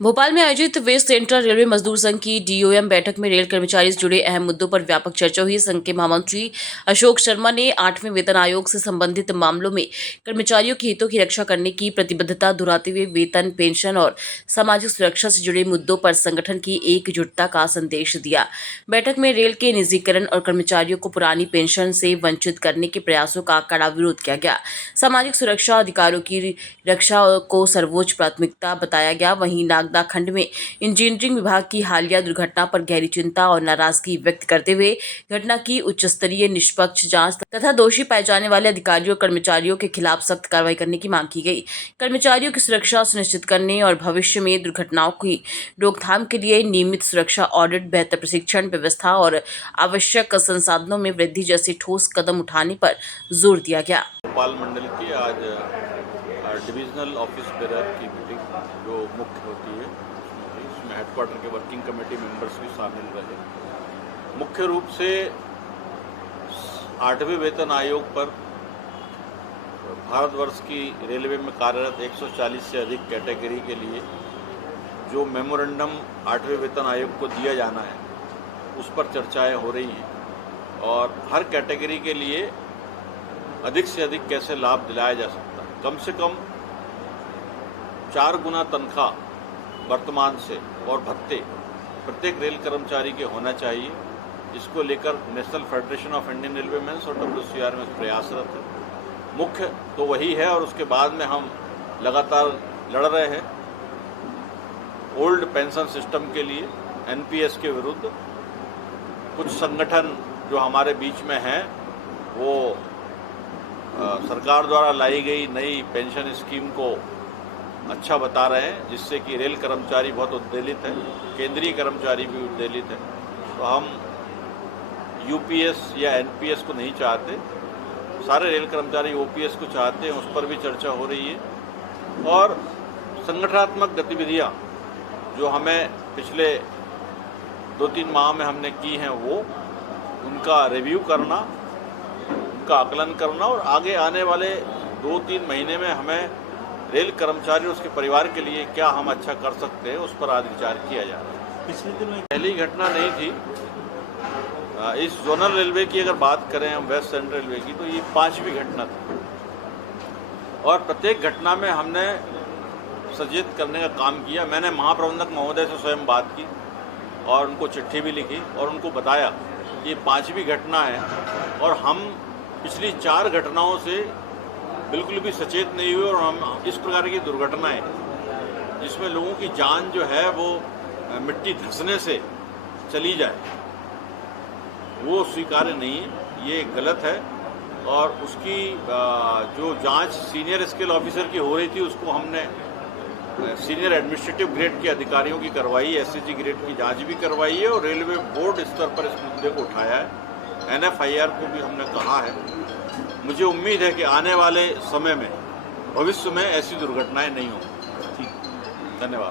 भोपाल में आयोजित waste central railway मजदूर संघ की डीओएम बैठक में रेल कर्मचारी से जुड़े अहम मुद्दों पर व्यापक चर्चा हुई। संघ के महामंत्री अशोक शर्मा ने 8वें वेतन आयोग से संबंधित मामलों में कर्मचारियों के हितों की रक्षा करने की प्रतिबद्धता दोहराते हुए वेतन, पेंशन और सामाजिक सुरक्षा से जुड़े मुद्दों पर संगठन की एकजुटता का संदेश दिया। बैठक में रेल के निजीकरण और कर्मचारियों को पुरानी पेंशन से वंचित करने के प्रयासों का कड़ा विरोध किया गया। सामाजिक सुरक्षा अधिकारों की रक्षा को सर्वोच्च प्राथमिकता बताया गया। वहीं नागदा खंड में इंजीनियरिंग विभाग की हालिया दुर्घटना पर गहरी चिंता और नाराजगी व्यक्त करते हुए घटना की उच्च स्तरीय निष्पक्ष जांच तथा दोषी पाए जाने वाले अधिकारियों और कर्मचारियों के खिलाफ सख्त कार्रवाई करने की मांग की गई। कर्मचारियों की सुरक्षा सुनिश्चित करने और भविष्य में दुर्घटनाओं की रोकथाम के लिए नियमित सुरक्षा ऑडिट, बेहतर प्रशिक्षण व्यवस्था और आवश्यक संसाधनों में वृद्धि जैसे ठोस कदम उठाने पर जोर दिया गया। भोपाल मंडल की आज डिविजनल ऑफिस बेरर की मीटिंग जो मुख्य होती है उसमें हेडक्वार्टर के वर्किंग कमेटी मेंबर्स भी शामिल रहे। मुख्य रूप से 8वें वेतन आयोग पर भारतवर्ष की रेलवे में कार्यरत 140 से अधिक कैटेगरी के लिए जो मेमोरेंडम 8वें वेतन आयोग को दिया जाना है उस पर चर्चाएं हो रही हैं और हर कैटेगरी के लिए अधिक से अधिक कैसे लाभ दिलाया जा सकता है। कम से कम 4 गुना तनख्वाह वर्तमान से और भत्ते प्रत्येक रेल कर्मचारी के होना चाहिए। इसको लेकर national federation of Indian railway men's और WCR में प्रयासरत है। मुख्य तो वही है और उसके बाद में हम लगातार लड़ रहे हैं ओल्ड पेंशन सिस्टम के लिए, NPS के विरुद्ध। कुछ संगठन जो हमारे बीच में हैं वो सरकार द्वारा लाई गई नई पेंशन स्कीम को अच्छा बता रहे हैं, जिससे कि रेल कर्मचारी बहुत उद्वेलित है, केंद्रीय कर्मचारी भी उद्वेलित है। तो हम UPS या NPS को नहीं चाहते, सारे रेल कर्मचारी OPS को चाहते हैं, उस पर भी चर्चा हो रही है। और संगठनात्मक गतिविधियां जो हमें पिछले 2-3 माह में हमने की हैं वो उनका रिव्यू करना, का आकलन करना और आगे आने वाले 2-3 महीने में हमें रेल कर्मचारी और उसके परिवार के लिए क्या हम अच्छा कर सकते हैं उस पर आज विचार किया जा रहा है। पिछले दिन पहली घटना नहीं थी। इस जोनल रेलवे की अगर बात करें हम वेस्ट सेंट्रल रेलवे की, तो ये 5वीं घटना थी और प्रत्येक घटना में हमने सचेत करने का काम किया। मैंने महाप्रबंधक महोदय से स्वयं बात की और उनको चिट्ठी भी लिखी और उनको बताया कि ये 5वीं घटना है और हम पिछली 4 घटनाओं से बिल्कुल भी सचेत नहीं हुए और हम इस प्रकार की दुर्घटनाएं जिसमें लोगों की जान जो है वो मिट्टी धंसने से चली जाए वो स्वीकार्य नहीं है, ये गलत है। और उसकी जो जांच सीनियर स्केल ऑफिसर की हो रही थी उसको हमने सीनियर एडमिनिस्ट्रेटिव ग्रेड के अधिकारियों की करवाई, SAG ग्रेड की जांच भी करवाई है और रेलवे बोर्ड स्तर पर इस मुद्दे को उठाया है। NFIR को भी हमने कहा है। मुझे उम्मीद है कि आने वाले समय में भविष्य में ऐसी दुर्घटनाएं नहीं होंगी। धन्यवाद।